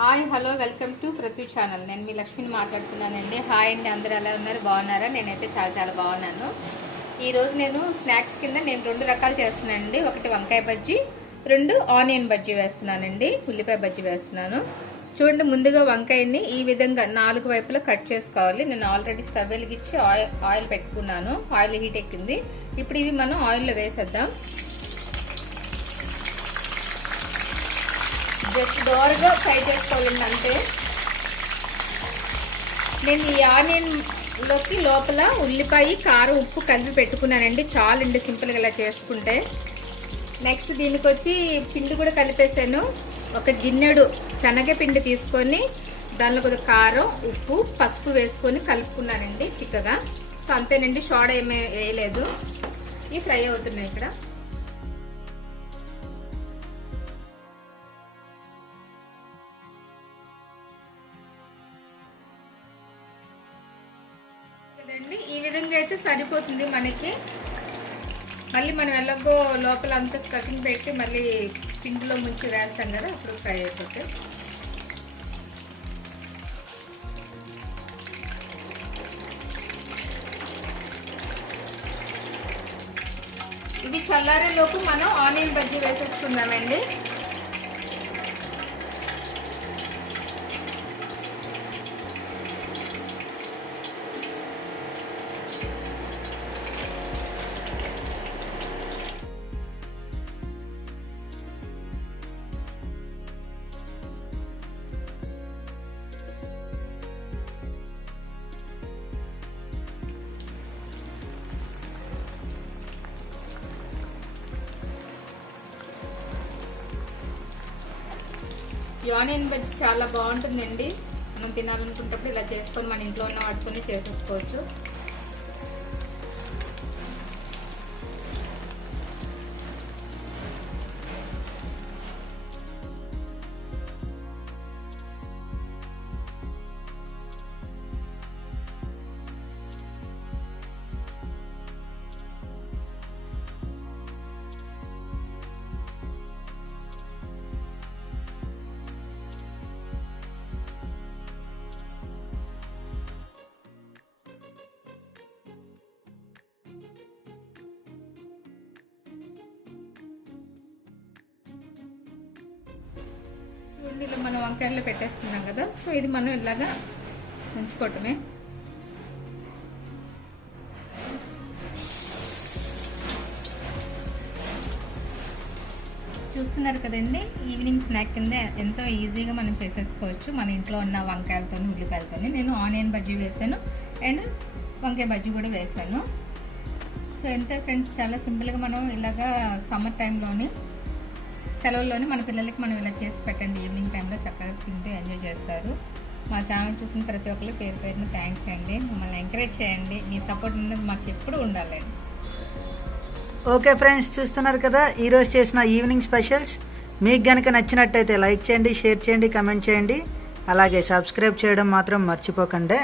Hi hello welcome to ప్రతి channel. నేను మీ లక్ష్మిని మాట్లాడుతున్నానండి. హాయ్ అండి, అందరూ ఎలా ఉన్నారు? బాగున్నారా? నేనైతే చాలా బాగున్నాను. ఈరోజు నేను స్నాక్స్ కింద నేను 2 రకాలు చేస్తున్నానండి. ఒకటి వంకాయ బజ్జీ, 2 ఆనియన్ బజ్జీ వేస్తున్నానండి. ఉల్లిపాయ బజ్జీ వేస్తున్నాను. చూడండి, ముందుగా వంకాయని ఈ విధంగా 4 వైపులా కట్ చేసుకోవాలి. నేను ఆల్రెడీ స్టవ్ వెలిగించి ఆయిల్ పెట్టుకున్నాను. ఆయిల్ హీట్ ఎక్కింది. ఇప్పుడు ఇవి మనం ఆయిల్లో వేసేద్దాం. జస్ట్ దోరగా ఫ్రై చేసుకోవాలండి అంతే. నేను ఈ ఆనియన్లోకి లోపల ఉల్లిపాయ, కారం, ఉప్పు కలిపి పెట్టుకున్నానండి. చాలండి సింపుల్గా ఇలా చేసుకుంటే. నెక్స్ట్ దీనికి వచ్చి పిండి కూడా కలిపేసాను. ఒక గిన్నెడు శనగపిండి తీసుకొని దానిలో కొద్దిగా కారం, ఉప్పు, పసుపు వేసుకొని కలుపుకున్నానండి చిక్కగా. సో అంతేనండి, సోడా ఏమీ వేయలేదు. ఇవి ఫ్రై అవుతున్నాయి ఇక్కడ. ఈ విధంగా అయితే సరిపోతుంది మనకి. మళ్ళీ మనం ఎలాగో లోపల అంతా స్టఫింగ్ పెట్టి మళ్ళీ పిండిలో ముంచి వేస్తాం కదా, అప్పుడు ఫ్రై అయిపోతాయి. ఇవి చల్లారే లోపు మనం ఆనియన్ బజ్జీ వేసేసుకుందామండి. ఈ ఆనియన్ బజ్జీ చాలా బాగుంటుందండి. మనం తినాలనుకున్నప్పుడు ఇలా చేసుకొని మన ఇంట్లో ఉన్న వాడుకొని చేసేసుకోవచ్చు. ఇలా మనం వంకాయల్లో పెట్టేసుకున్నాం కదా, సో ఇది మనం ఇలాగా ఉంచుకోవటమే. చూస్తున్నారు కదండి, ఈవినింగ్ స్నాక్ కింద ఎంతో ఈజీగా మనం చేసేసుకోవచ్చు మన ఇంట్లో ఉన్న వంకాయలతో, ఉల్లిపాయలతో. నేను ఆనియన్ బజ్జీ వేసాను అండ్ వంకాయ బజ్జీ కూడా వేసాను. సో ఎంతో ఫ్రెండ్స్, చాలా సింపుల్గా మనం ఇలాగా సమ్మర్ టైంలోని, సెలవుల్లోనే మన పిల్లలకి మనం ఇలా చేసి పెట్టండి. ఈవినింగ్ టైంలో చక్కగా తింటూ ఎంజాయ్ చేస్తారు. మా ఛానల్ చూసిన ప్రతి ఒక్కరికి పేరున థ్యాంక్స్ అండి. మమ్మల్ని ఎంకరేజ్ చేయండి. మీ సపోర్ట్ అనేది మాకు ఎప్పుడు ఉండాలండి. ఓకే ఫ్రెండ్స్, చూస్తున్నారు కదా ఈరోజు చేసిన ఈవినింగ్ స్పెషల్స్. మీకు కనుక నచ్చినట్టయితే లైక్ చేయండి, షేర్ చేయండి, కమెంట్ చేయండి. అలాగే సబ్స్క్రైబ్ చేయడం మాత్రం మర్చిపోకండి.